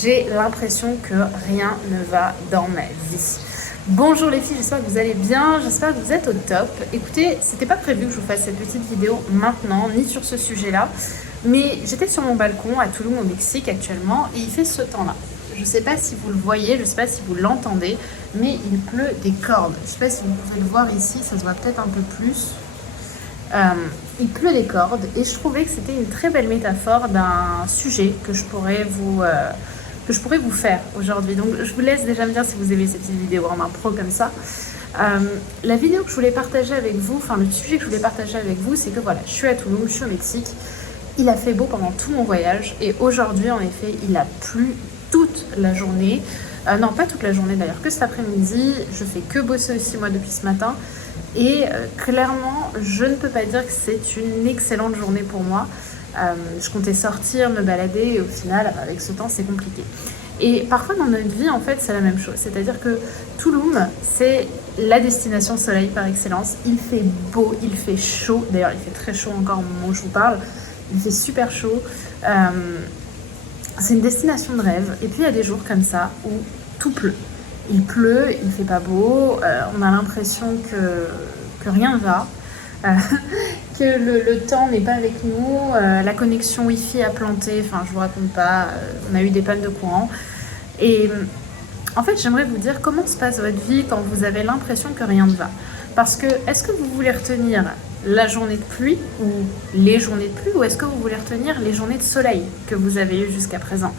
J'ai l'impression que rien ne va dans ma vie. Bonjour les filles, j'espère que vous allez bien, j'espère que vous êtes au top. Écoutez, c'était pas prévu que je vous fasse cette petite vidéo maintenant, ni sur ce sujet-là, mais j'étais sur mon balcon à Tulum au Mexique actuellement et il fait ce temps-là. Je sais pas si vous le voyez, je sais pas si vous l'entendez, mais il pleut des cordes. Je sais pas si vous pouvez le voir ici, ça se voit peut-être un peu plus. Il pleut des cordes et je trouvais que c'était une très belle métaphore d'un sujet que je pourrais vous faire aujourd'hui. Donc je vous laisse déjà me dire si vous aimez cette petite vidéo en impro comme ça. La vidéo que je voulais partager avec vous, enfin le sujet que je voulais partager avec vous, c'est que voilà, je suis à Tulum, je suis au Mexique. Il a fait beau pendant tout mon voyage et aujourd'hui en effet il a plu toute la journée. Non, pas toute la journée d'ailleurs, que cet après-midi. Je fais que bosser aussi moi depuis ce matin. Et clairement, je ne peux pas dire que c'est une excellente journée pour moi. Je comptais sortir, me balader et au final, avec ce temps, c'est compliqué. Et parfois dans notre vie, en fait, c'est la même chose. C'est-à-dire que Tulum, c'est la destination soleil par excellence. Il fait beau, il fait chaud. D'ailleurs, il fait très chaud encore au moment où je vous parle. Il fait super chaud. C'est une destination de rêve. Et puis, il y a des jours comme ça où tout pleut. Il pleut, il fait pas beau, on a l'impression que rien ne va, que le temps n'est pas avec nous, la connexion Wi-Fi a planté, enfin je vous raconte pas, on a eu des pannes de courant. Et en fait j'aimerais vous dire comment se passe votre vie quand vous avez l'impression que rien ne va. Parce que est-ce que vous voulez retenir la journée de pluie ou les journées de pluie ou est-ce que vous voulez retenir les journées de soleil que vous avez eues jusqu'à présent?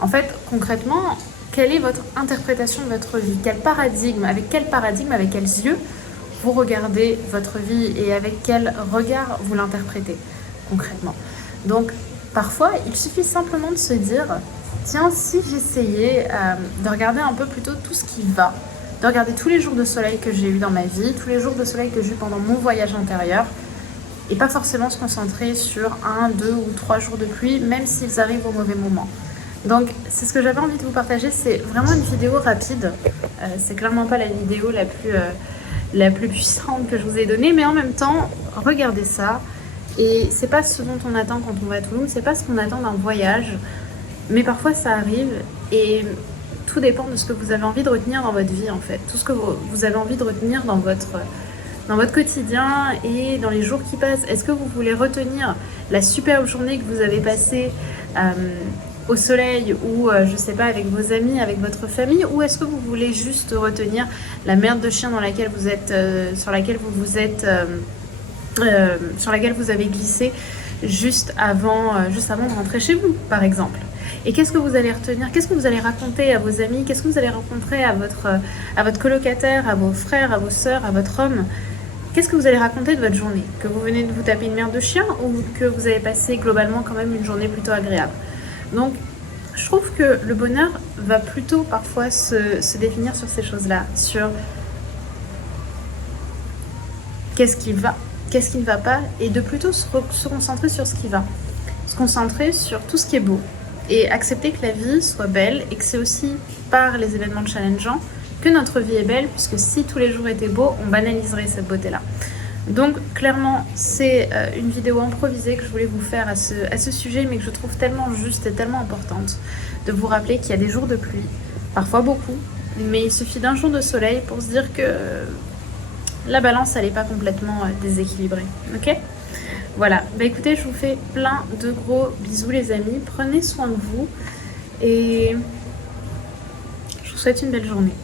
En fait concrètement, quelle est votre interprétation de votre vie? Quel paradigme, avec quels yeux vous regardez votre vie et avec quel regard vous l'interprétez concrètement? Donc parfois, il suffit simplement de se dire, tiens, si j'essayais de regarder un peu plutôt tout ce qui va, de regarder tous les jours de soleil que j'ai eu dans ma vie, tous les jours de soleil que j'ai eu pendant mon voyage intérieur, et pas forcément se concentrer sur 1, 2 ou 3 jours de pluie, même s'ils arrivent au mauvais moment. Donc c'est ce que j'avais envie de vous partager, c'est vraiment une vidéo rapide, c'est clairement pas la vidéo la plus puissante que je vous ai donnée, mais en même temps, regardez ça, et c'est pas ce dont on attend quand on va à Tulum, c'est pas ce qu'on attend d'un voyage, mais parfois ça arrive, et tout dépend de ce que vous avez envie de retenir dans votre vie en fait, tout ce que vous avez envie de retenir dans votre quotidien et dans les jours qui passent. Est-ce que vous voulez retenir la superbe journée que vous avez passée au soleil ou je sais pas avec vos amis, avec votre famille, ou est-ce que vous voulez juste retenir la merde de chien dans laquelle vous êtes, sur laquelle vous avez glissé juste avant de rentrer chez vous, par exemple? Et qu'est-ce que vous allez retenir? Qu'est-ce que vous allez raconter à vos amis? Qu'est-ce que vous allez raconter à votre colocataire, à vos frères, à vos sœurs, à votre homme? Qu'est-ce que vous allez raconter de votre journée? Que vous venez de vous taper une merde de chien ou que vous avez passé globalement quand même une journée plutôt agréable? Donc, je trouve que le bonheur va plutôt parfois se définir sur ces choses-là, sur qu'est-ce qui va, qu'est-ce qui ne va pas, et de plutôt se concentrer sur ce qui va, se concentrer sur tout ce qui est beau, et accepter que la vie soit belle, et que c'est aussi par les événements challengeants que notre vie est belle, puisque si tous les jours étaient beaux, on banaliserait cette beauté-là. Donc clairement c'est une vidéo improvisée que je voulais vous faire à ce sujet, mais que je trouve tellement juste et tellement importante de vous rappeler qu'il y a des jours de pluie, parfois beaucoup, mais il suffit d'un jour de soleil pour se dire que la balance elle n'est pas complètement déséquilibrée, ok? Voilà, bah écoutez, je vous fais plein de gros bisous les amis, prenez soin de vous et je vous souhaite une belle journée.